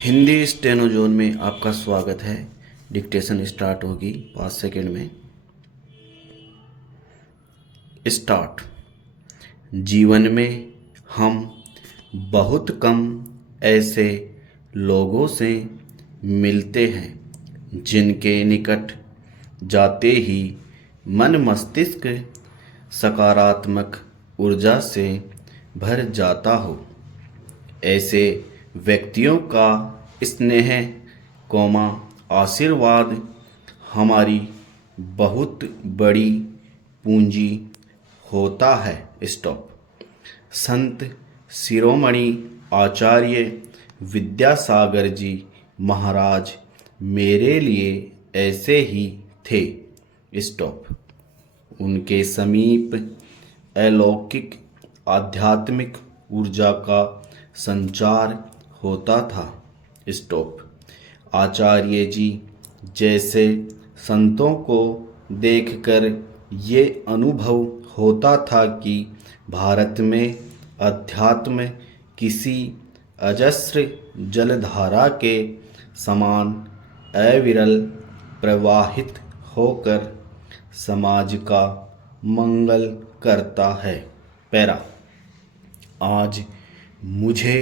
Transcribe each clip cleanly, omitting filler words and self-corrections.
Hindi steno zone में आपका स्वागत है। डिक्टेशन स्टार्ट होगी 5 सेकंड में। स्टार्ट। जीवन में हम बहुत कम ऐसे लोगों से मिलते हैं जिनके निकट जाते ही मन मस्तिष्क सकारात्मक ऊर्जा से भर जाता हो। ऐसे व्यक्तियों का स्नेह आशीर्वाद हमारी बहुत बड़ी पूंजी होता है। स्टॉप। संत शिरोमणि आचार्य विद्यासागर जी महाराज मेरे लिए ऐसे ही थे। स्टॉप। उनके समीप अलौकिक आध्यात्मिक ऊर्जा का संचार होता था। स्टॉप। आचार्य जी जैसे संतों को देखकर ये अनुभव होता था कि भारत में अध्यात्म किसी अजस्र जलधारा के समान अविरल प्रवाहित होकर समाज का मंगल करता है। पैरा। आज मुझे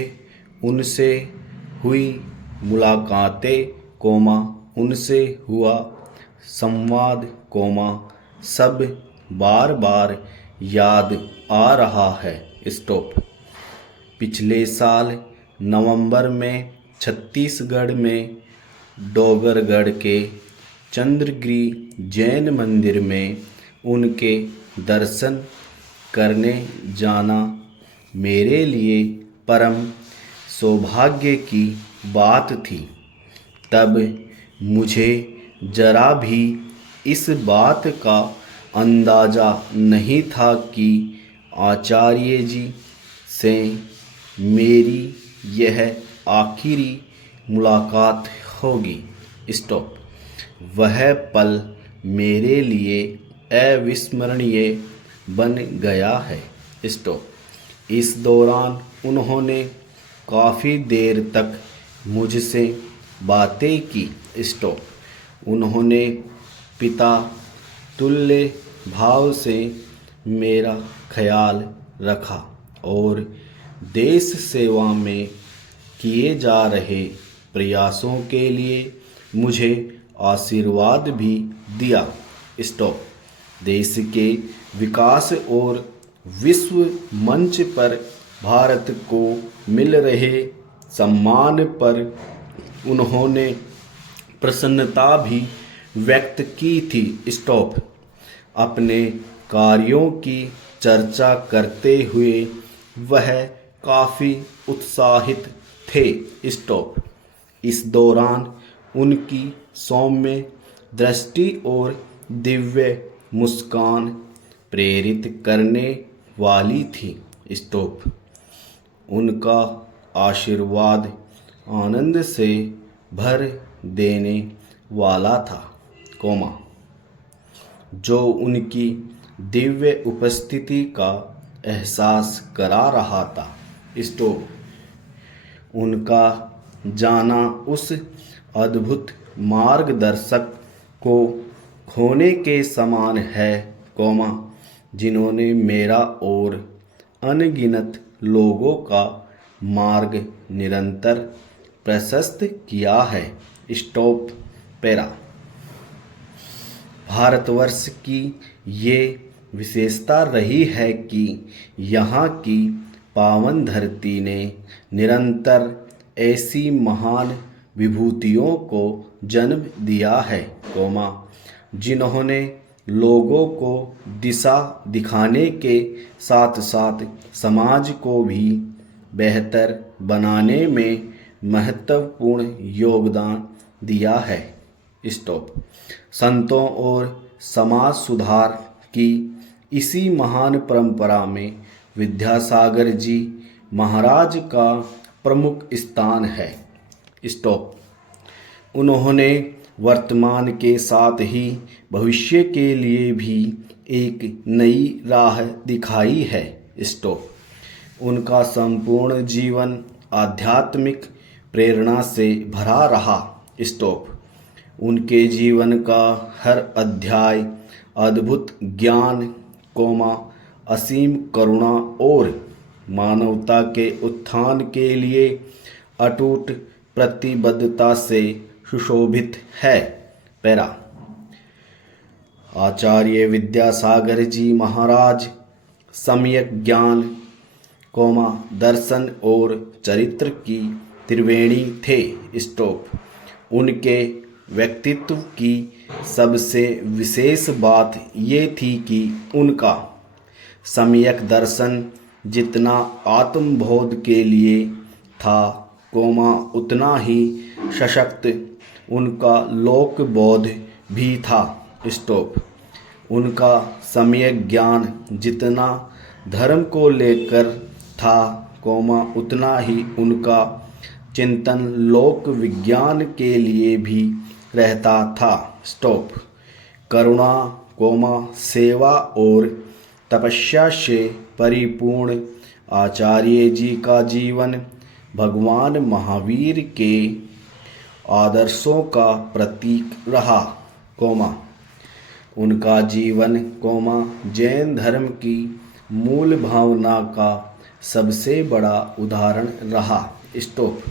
उनसे हुई मुलाकातें उनसे हुआ संवाद सब बार बार याद आ रहा है। स्टॉप। पिछले साल नवंबर में छत्तीसगढ़ में डोगरगढ़ के चंद्रगिरी जैन मंदिर में उनके दर्शन करने जाना मेरे लिए परम सौभाग्य की बात थी। तब मुझे जरा भी इस बात का अंदाज़ा नहीं था कि आचार्य जी से मेरी यह आखिरी मुलाकात होगी। स्टॉप। वह पल मेरे लिए अविस्मरणीय बन गया है। स्टॉप। इस दौरान उन्होंने काफ़ी देर तक मुझसे बातें की। स्टॉप। उन्होंने पिता तुल्य भाव से मेरा ख्याल रखा और देश सेवा में किए जा रहे प्रयासों के लिए मुझे आशीर्वाद भी दिया। स्टॉप। देश के विकास और विश्व मंच पर भारत को मिल रहे सम्मान पर उन्होंने प्रसन्नता भी व्यक्त की थी। स्टॉप। अपने कार्यों की चर्चा करते हुए वह काफ़ी उत्साहित थे। स्टॉप। इस दौरान उनकी सौम्य दृष्टि और दिव्य मुस्कान प्रेरित करने वाली थी। स्टॉप। उनका आशीर्वाद आनंद से भर देने वाला था, जो उनकी दिव्य उपस्थिति का एहसास करा रहा था। स्टॉप। उनका जाना उस अद्भुत मार्गदर्शक को खोने के समान है, जिन्होंने मेरा और अनगिनत लोगों का मार्ग निरंतर प्रशस्त किया है। स्टॉप। पैरा। भारतवर्ष की ये विशेषता रही है कि यहाँ की पावन धरती ने निरंतर ऐसी महान विभूतियों को जन्म दिया है, जिन्होंने लोगों को दिशा दिखाने के साथ साथ समाज को भी बेहतर बनाने में महत्वपूर्ण योगदान दिया है। स्टॉप। संतों और समाज सुधार की इसी महान परंपरा में विद्यासागर जी महाराज का प्रमुख स्थान है। स्टॉप। उन्होंने वर्तमान के साथ ही भविष्य के लिए भी एक नई राह दिखाई है। स्टॉप। उनका संपूर्ण जीवन आध्यात्मिक प्रेरणा से भरा रहा। स्टॉप। उनके जीवन का हर अध्याय अद्भुत ज्ञान, असीम करुणा और मानवता के उत्थान के लिए अटूट प्रतिबद्धता से सुशोभित है। पैरा। आचार्य विद्यासागर जी महाराज सम्यक ज्ञान, दर्शन और चरित्र की त्रिवेणी थे। स्टॉप। उनके व्यक्तित्व की सबसे विशेष बात ये थी कि उनका सम्यक दर्शन जितना आत्मबोध के लिए था, उतना ही सशक्त उनका लोकबोध भी था। स्टॉप। उनका सम्यक ज्ञान जितना धर्म को लेकर था, उतना ही उनका चिंतन लोक विज्ञान के लिए भी रहता था। स्टॉप। करुणा, सेवा और तपस्या से परिपूर्ण आचार्य जी का जीवन भगवान महावीर के आदर्शों का प्रतीक रहा, उनका जीवन, जैन धर्म की मूल भावना का सबसे बड़ा उदाहरण रहा। स्टॉप।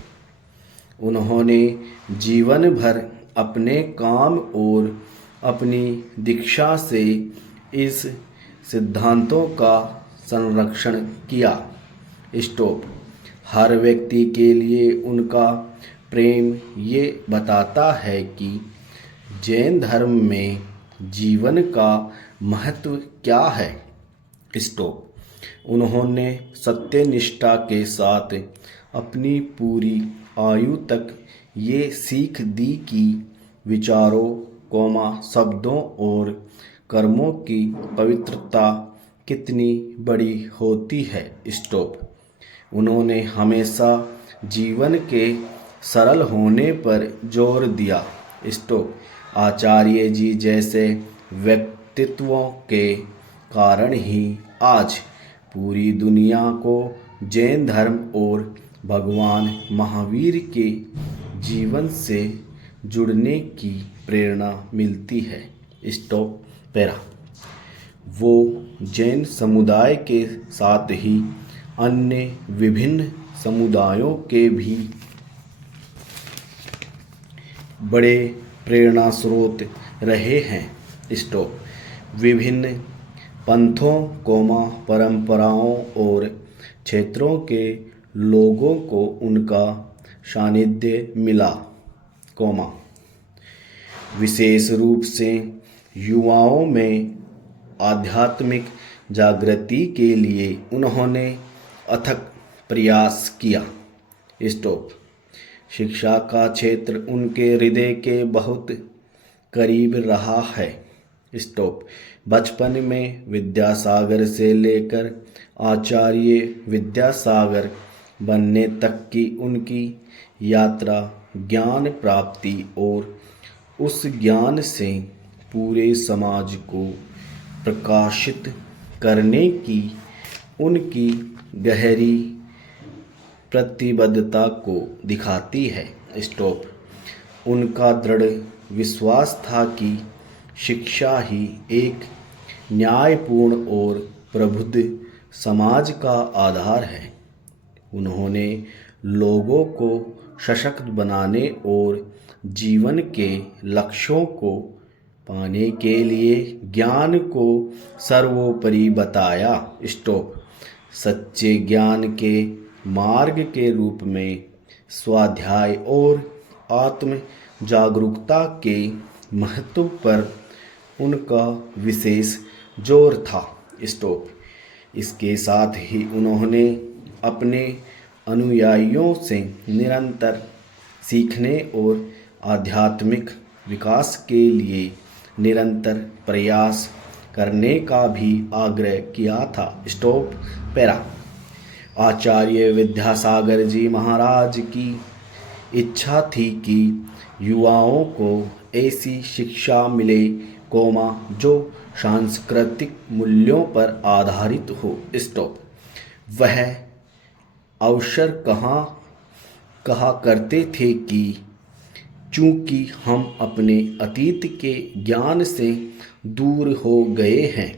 उन्होंने जीवन भर अपने काम और अपनी दीक्षा से इस सिद्धांतों का संरक्षण किया। स्टॉप। हर व्यक्ति के लिए उनका प्रेम ये बताता है कि जैन धर्म में जीवन का महत्व क्या है। स्टॉप। उन्होंने सत्यनिष्ठा के साथ अपनी पूरी आयु तक ये सीख दी कि विचारों, शब्दों और कर्मों की पवित्रता कितनी बड़ी होती है। स्टॉप। उन्होंने हमेशा जीवन के सरल होने पर जोर दिया। स्टॉप। आचार्य जी जैसे व्यक्तित्वों के कारण ही आज पूरी दुनिया को जैन धर्म और भगवान महावीर के जीवन से जुड़ने की प्रेरणा मिलती है। स्टॉप। पैरा। वो जैन समुदाय के साथ ही अन्य विभिन्न समुदायों के भी बड़े प्रेरणा स्रोत रहे हैं। स्टॉप। विभिन्न पंथों, परंपराओं और क्षेत्रों के लोगों को उनका सानिध्य मिला, विशेष रूप से युवाओं में आध्यात्मिक जागृति के लिए उन्होंने अथक प्रयास किया। स्टॉप। शिक्षा का क्षेत्र उनके हृदय के बहुत करीब रहा है। स्टॉप। बचपन में विद्यासागर से लेकर आचार्य विद्यासागर बनने तक की उनकी यात्रा ज्ञान प्राप्ति और उस ज्ञान से पूरे समाज को प्रकाशित करने की उनकी गहरी प्रतिबद्धता को दिखाती है। स्टॉप। उनका दृढ़ विश्वास था कि शिक्षा ही एक न्यायपूर्ण और प्रबुद्ध समाज का आधार है। उन्होंने लोगों को सशक्त बनाने और जीवन के लक्ष्यों को पाने के लिए ज्ञान को सर्वोपरि बताया। स्टॉप। सच्चे ज्ञान के मार्ग के रूप में स्वाध्याय और आत्म जागरूकता के महत्व पर उनका विशेष जोर था। स्टॉप। इसके साथ ही उन्होंने अपने अनुयायियों से निरंतर सीखने और आध्यात्मिक विकास के लिए निरंतर प्रयास करने का भी आग्रह किया था। स्टॉप। पैरा। आचार्य विद्यासागर जी महाराज की इच्छा थी कि युवाओं को ऐसी शिक्षा मिले, जो सांस्कृतिक मूल्यों पर आधारित हो। स्टॉप। वह अवसर कहा करते थे कि चूंकि हम अपने अतीत के ज्ञान से दूर हो गए हैं,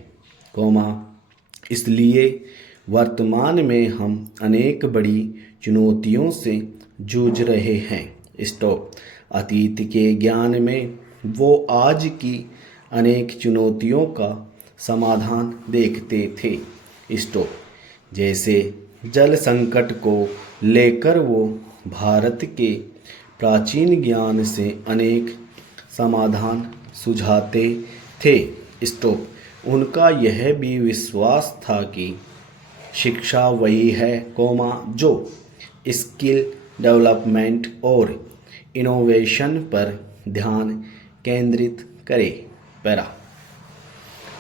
इसलिए वर्तमान में हम अनेक बड़ी चुनौतियों से जूझ रहे हैं। स्टॉप। अतीत के ज्ञान में वो आज की अनेक चुनौतियों का समाधान देखते थे। स्टॉप। जैसे जल संकट को लेकर वो भारत के प्राचीन ज्ञान से अनेक समाधान सुझाते थे। स्टॉप। उनका यह भी विश्वास था कि शिक्षा वही है, जो स्किल डेवलपमेंट और इनोवेशन पर ध्यान केंद्रित करे। पैरा।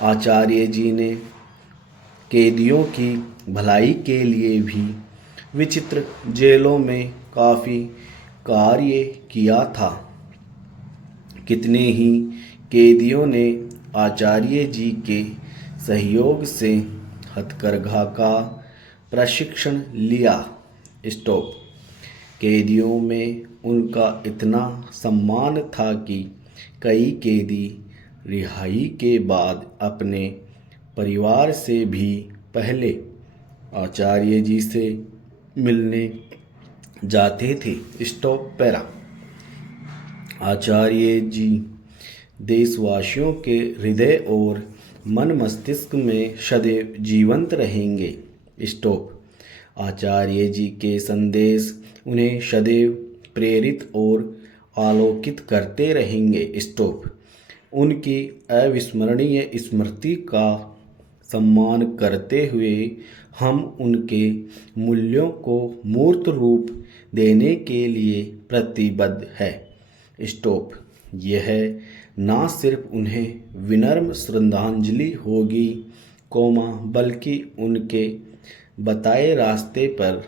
आचार्य जी ने कैदियों की भलाई के लिए भी विचित्र जेलों में काफ़ी कार्य किया था। कितने ही कैदियों ने आचार्य जी के सहयोग से हथकरघा का प्रशिक्षण लिया। स्टॉप। कैदियों में उनका इतना सम्मान था कि कई कैदी रिहाई के बाद अपने परिवार से भी पहले आचार्य जी से मिलने जाते थे। स्टॉप। पैरा। आचार्य जी देशवासियों के हृदय और मन मस्तिष्क में सदैव जीवंत रहेंगे। स्टॉप। आचार्य जी के संदेश उन्हें सदैव प्रेरित और आलोकित करते रहेंगे। स्टॉप। उनकी अविस्मरणीय स्मृति का सम्मान करते हुए हम उनके मूल्यों को मूर्त रूप देने के लिए प्रतिबद्ध है। स्टॉप। यह ना सिर्फ उन्हें विनम्र श्रद्धांजलि होगी, बल्कि उनके बताए रास्ते पर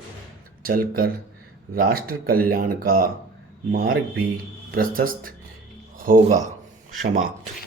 चलकर राष्ट्र कल्याण का मार्ग भी प्रशस्त होगा। समाप्त।